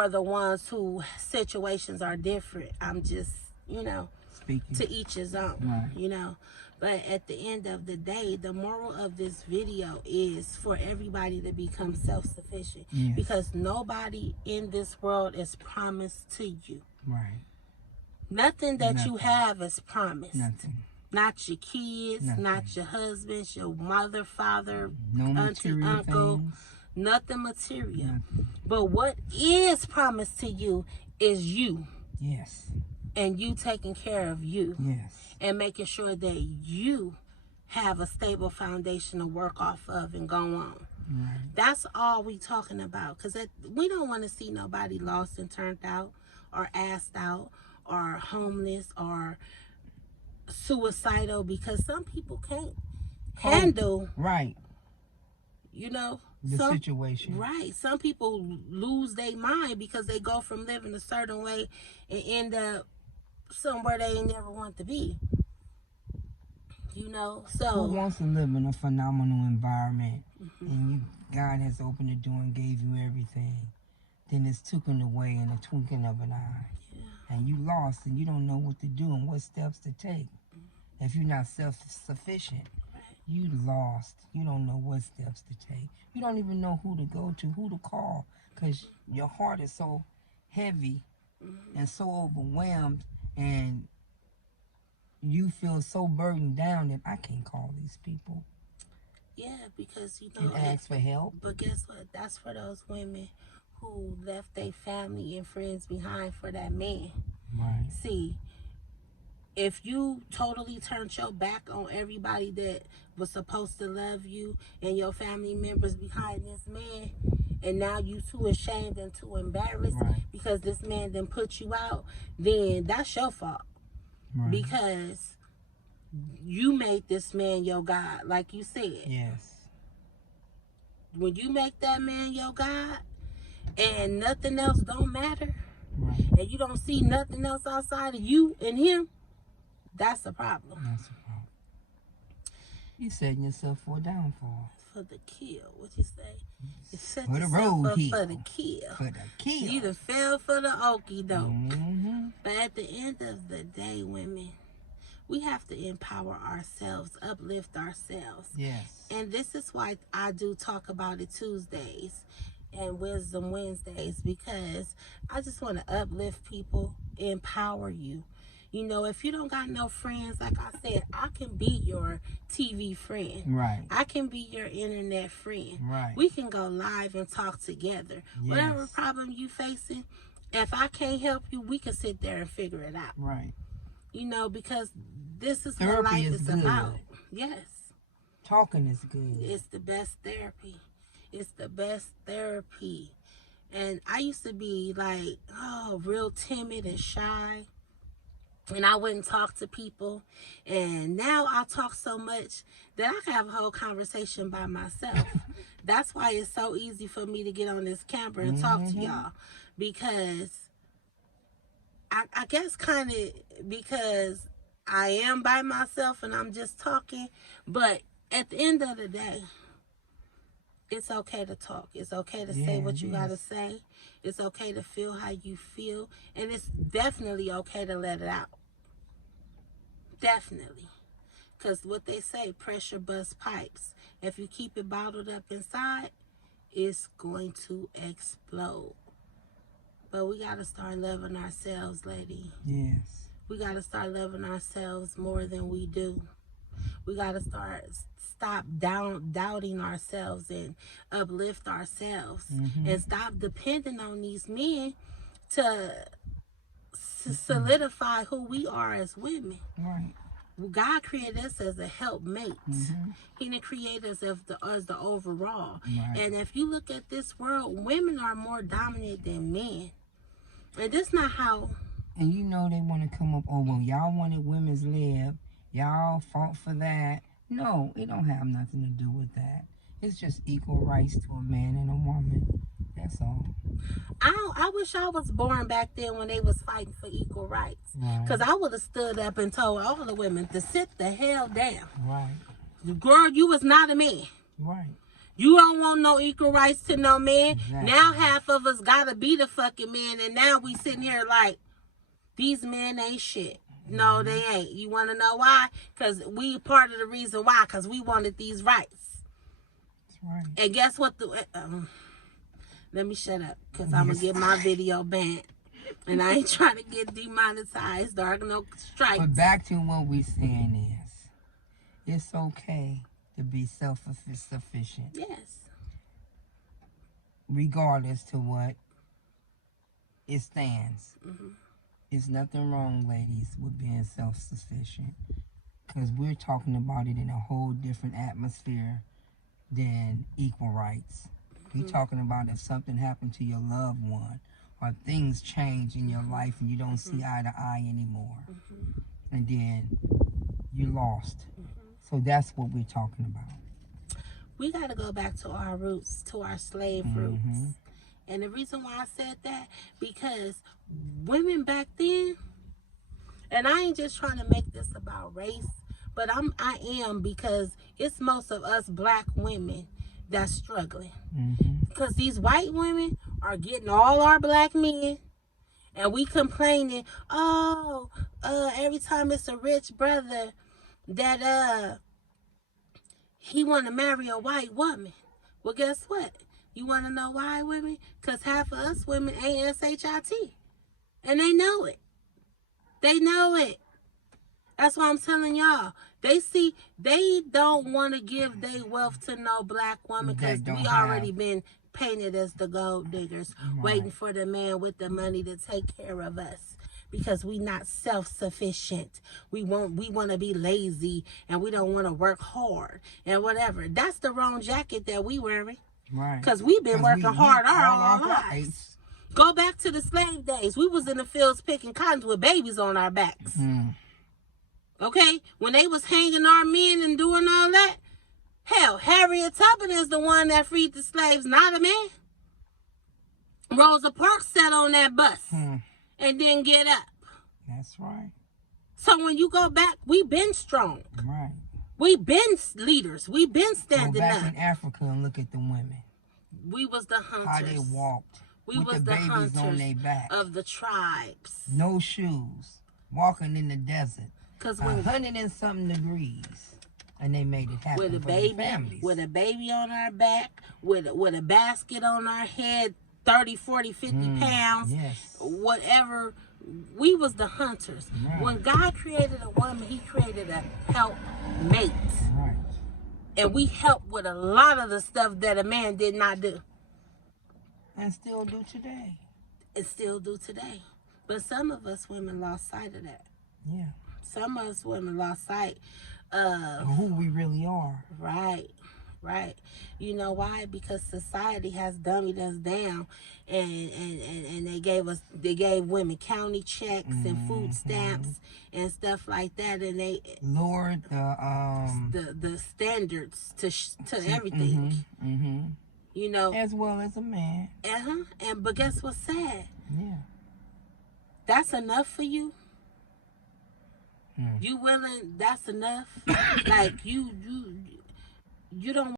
for the ones who situations are different. I'm just, speaking to each his own, right. But at the end of the day, the moral of this video is for everybody to become self-sufficient. Yes. Because nobody in this world is promised to you. Right. Nothing that you have is promised. Nothing. Not your kids, Nothing. not your husband, your mother, father, no auntie, uncle. Things. Nothing material. Nothing. But what is promised to you is you. Yes. And you taking care of you. Yes. And making sure that you have a stable foundation to work off of and go on. Right. That's all we talking about. Because we don't want to see nobody lost and turned out or assed out or homeless or suicidal, because some people can't handle right the some situation. Right. Some people lose their mind because they go from living a certain way and end up somewhere they ain't never want to be. So who wants to live in a phenomenal environment and God has opened the door and gave you everything, then it's taken away in a twinkling of an eye. And you lost and you don't know what to do and what steps to take. If you're not self-sufficient, you lost. You don't know what steps to take. You don't even know who to go to, who to call, because your heart is so heavy and so overwhelmed, and you feel so burdened down that I can't call these people. Yeah, because and ask for help. But guess what? That's for those women who left their family and friends behind for that man. Right. See, if you totally turned your back on everybody that was supposed to love you and your family members behind this man, and now you too ashamed and too embarrassed because this man done put you out, then that's your fault. Right. Because you made this man your God, like you said. Yes. When you make that man your God and nothing else don't matter, and you don't see nothing else outside of you and him, that's a problem. That's a problem. You're setting yourself for a downfall. For the kill. What you say? You set for the yourself road up heel. for the kill. For the kill. You done fell for the okie doke. Mm-hmm. But at the end of the day, women, we have to empower ourselves, uplift ourselves. Yes. And this is why I do talk about it Tuesdays and Wisdom Wednesdays, because I just want to uplift people, empower you. If you don't got no friends, like I said, I can be your TV friend. Right. I can be your internet friend. Right. We can go live and talk together. Yes. Whatever problem you facing, if I can't help you, we can sit there and figure it out. Right. Because this is therapy what life is good. about. Yes. Talking is good. It's the best therapy. It's the best therapy. And I used to be like, real timid and shy. And I wouldn't talk to people. And now I talk so much that I can have a whole conversation by myself. That's why it's so easy for me to get on this camera and talk to y'all. Because I guess kind of because I am by myself and I'm just talking. But at the end of the day, it's okay to talk. It's okay to say what you got to say. It's okay to feel how you feel. And it's definitely okay to let it out. Definitely. Because what they say, pressure busts pipes. If you keep it bottled up inside, it's going to explode. But we got to start loving ourselves, lady. Yes. We got to start loving ourselves more than we do. We got to stop doubting ourselves and uplift ourselves. And stop depending on these men to solidify who we are as women. Right. God created us as a helpmate. He didn't create us as the overall. Right. And if you look at this world, women are more dominant than men. And that's not how. And they want to come up, y'all wanted women's lib. Y'all fought for that. No, it don't have nothing to do with that. It's just equal rights to a man and a woman. That's all. I wish I was born back then when they was fighting for equal rights. Because I would have stood up and told all the women to sit the hell down. Right. Girl, you was not a man. Right. You don't want no equal rights to no man. Exactly. Now half of us gotta be the fucking man, and now we sitting here like, these men ain't shit. No, they ain't. You want to know why? Because we part of the reason why. Because we wanted these rights. That's right. And guess what? Let me shut up. Because I'm going to get my video banned. And I ain't trying to get demonetized or no strikes. But back to what we're saying is, it's okay to be self-sufficient. Yes. Regardless to what it stands. Mm-hmm. There's nothing wrong, ladies, with being self-sufficient. Because we're talking about it in a whole different atmosphere than equal rights. We're talking about if something happened to your loved one or things change in your life and you don't see eye to eye anymore. And then you're lost. So that's what we're talking about. We got to go back to our roots, to our slave roots. And the reason why I said that, because women back then, and I ain't just trying to make this about race, but I am because it's most of us black women that's struggling. Because these white women are getting all our black men, and we complaining, every time it's a rich brother that he want to marry a white woman. Well, guess what? You want to know why, women? Because half of us women ain't SHIT. And they know it. They know it. That's why I'm telling y'all. They don't want to give their wealth to no black woman because we already been painted as the gold diggers, waiting for the man with the money to take care of us. Because we not self-sufficient. We want to be lazy and we don't want to work hard and whatever. That's the wrong jacket that we wearing. Right. Because we've been working hard all our lives. Go back to the slave days. We was in the fields picking cotton with babies on our backs. Okay? When they was hanging our men and doing all that, hell, Harriet Tubman is the one that freed the slaves, not a man. Rosa Parks sat on that bus and didn't get up. That's right. So when you go back, we been strong. Right. We been leaders. We been standing Go back up. in Africa and look at the women. We was the hunters. How they walked. We with was the the babies hunters on their back. of the tribes. No shoes. Walking in the desert. 'Cause when 100 and something degrees. And they made it happen with a for baby, their families. with a baby on our back, with a basket on our head, 30, 40, 50 pounds, yes. whatever. We was the hunters. Right. When God created a woman, he created a helpmate. Right. And we help with a lot of the stuff that a man did not do. And still do today. And still do today. But some of us women lost sight of that. Yeah. Some of us women lost sight of Who we really are. Right. You know why? Because society has dummied us down, and they gave women county checks and food stamps and stuff like that, and they lowered the standards to everything. You know, as well as a man. But guess what's sad? Yeah. That's enough for you. You willing? That's enough. Like you don't.